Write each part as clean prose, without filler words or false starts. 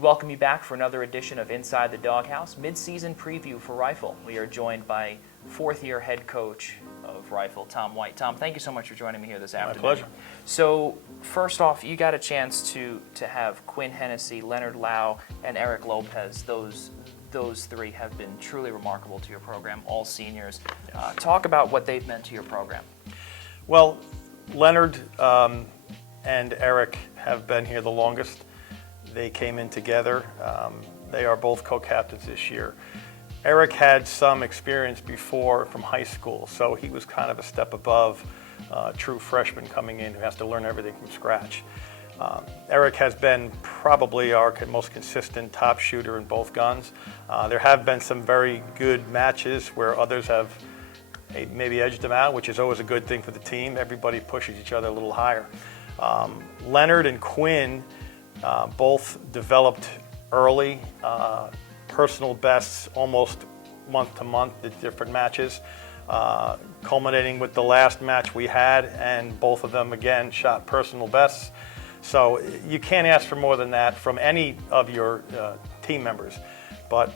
welcome you back for another edition of Inside the Doghouse, mid-season preview for Rifle. We are joined by fourth-year head coach of Rifle, Tom White. Tom, thank you so much for joining me here this afternoon. My pleasure. So, first off, you got a chance to have Quinn Hennessy, Leonard Lau, and Eric Lopez. Those three have been truly remarkable to your program, all seniors. Talk about what they've meant to your program. Well, Leonard and Eric have been here the longest. They came in together. They are both co-captains this year. Eric had some experience before from high school, so he was kind of a step above a true freshman coming in who has to learn everything from scratch. Eric has been probably our most consistent top shooter in both guns. There have been some very good matches where others have maybe edged them out, which is always a good thing for the team. Everybody pushes each other a little higher. Leonard and Quinn both developed early, personal bests almost month to month at different matches, culminating with the last match we had, and both of them again shot personal bests. So you can't ask for more than that from any of your team members, but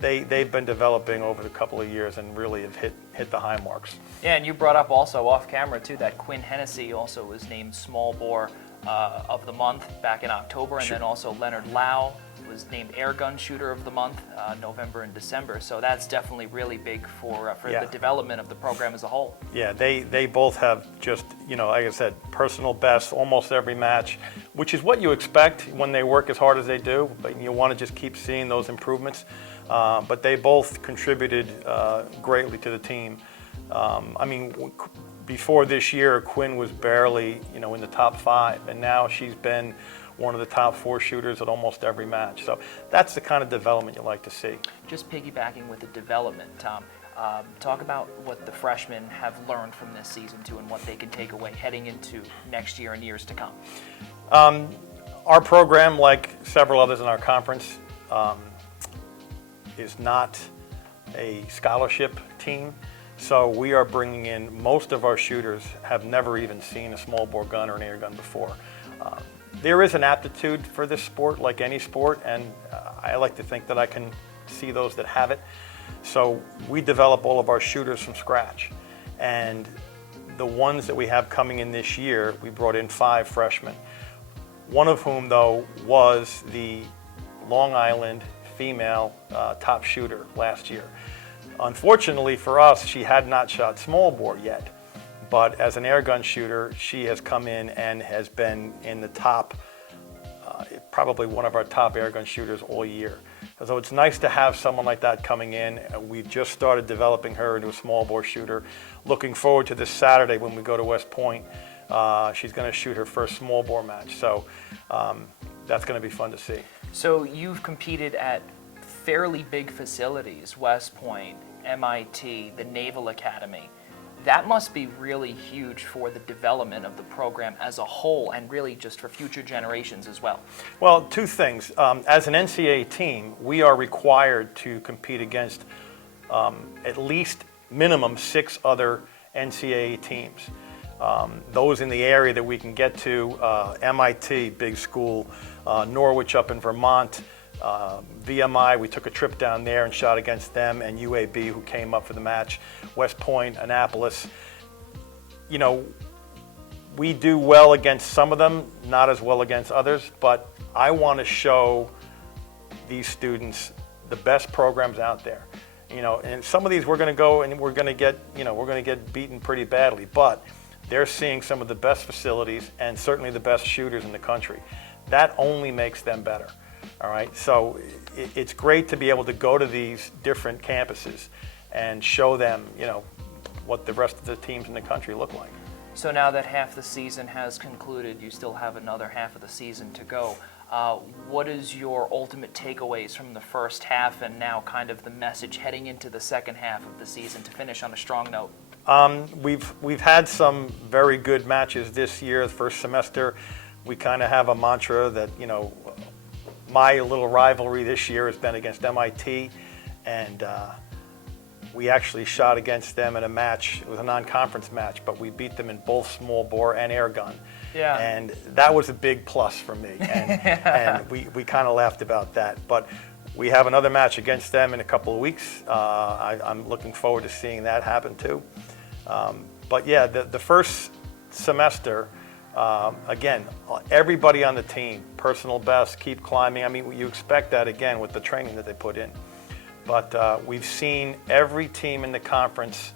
they've been developing over the couple of years and really have hit the high marks. Yeah, and you brought up also off camera too that Quinn Hennessy also was named Small Bore of the Month back in October, and then also Leonard Lau was named Air Gun Shooter of the Month, November and December. So that's definitely really big for the development of the program as a whole. Yeah, they both have just, like I said, personal bests almost every match, which is what you expect when they work as hard as they do, but you want to just keep seeing those improvements. But they both contributed greatly to the team. Before this year, Quinn was barely, in the top 5, and now she's been one of the top 4 shooters at almost every match. So that's the kind of development you like to see. Just piggybacking with the development, Tom, talk about what the freshmen have learned from this season too, and what they can take away heading into next year and years to come. Our program, like several others in our conference, is not a scholarship team. So we are bringing in, most of our shooters have never even seen a small bore gun or an air gun before. There is an aptitude for this sport like any sport, and I like to think that I can see those that have it. So we develop all of our shooters from scratch. And the ones that we have coming in this year, we brought in 5 freshmen. One of whom, though, was the Long Island female top shooter last year. Unfortunately for us, she had not shot small bore yet, but as an air gun shooter, she has come in and has been in the top, probably one of our top air gun shooters all year. So it's nice to have someone like that coming in. We've just started developing her into a small bore shooter. Looking forward to this Saturday when we go to West Point. She's going to shoot her first small bore match, so that's going to be fun to see. So you've competed at fairly big facilities, West Point, MIT, the Naval Academy. That must be really huge for the development of the program as a whole, and really just for future generations as well. Well, 2 things. As an NCAA team, we are required to compete against at least minimum 6 other NCAA teams. Those in the area that we can get to, MIT, big school, Norwich up in Vermont, VMI, we took a trip down there and shot against them, and UAB, who came up for the match, West Point, Annapolis. We do well against some of them, not as well against others, but I want to show these students the best programs out there. And some of these we're going to go and we're going to get beaten pretty badly, but they're seeing some of the best facilities and certainly the best shooters in the country. That only makes them better. All right, so it's great to be able to go to these different campuses and show them, what the rest of the teams in the country look like. So now that half the season has concluded, you still have another half of the season to go. What is your ultimate takeaways from the first half, and now kind of the message heading into the second half of the season to finish on a strong note? We've had some very good matches this year. The first semester, we kind of have a mantra that, my little rivalry this year has been against MIT, and We actually shot against them in a match. It was a non-conference match, but we beat them in both small bore and air gun. Yeah. And that was a big plus for me. And we kind of laughed about that. But we have another match against them in a couple of weeks. I'm looking forward to seeing that happen too. But yeah, the first semester, again, everybody on the team, personal best, keep climbing. I mean, you expect that again with the training that they put in. But we've seen every team in the conference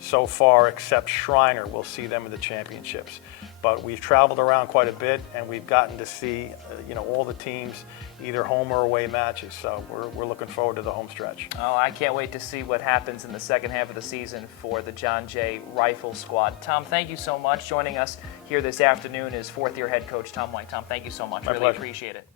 so far except Shriner. We'll see them in the championships. But we've traveled around quite a bit, and we've gotten to see, all the teams, either home or away matches. So we're looking forward to the home stretch. Oh, I can't wait to see what happens in the second half of the season for the John Jay Rifle Squad. Tom, thank you so much. Joining us here this afternoon is fourth-year head coach Tom White. Tom, thank you so much. My Really pleasure. appreciate it.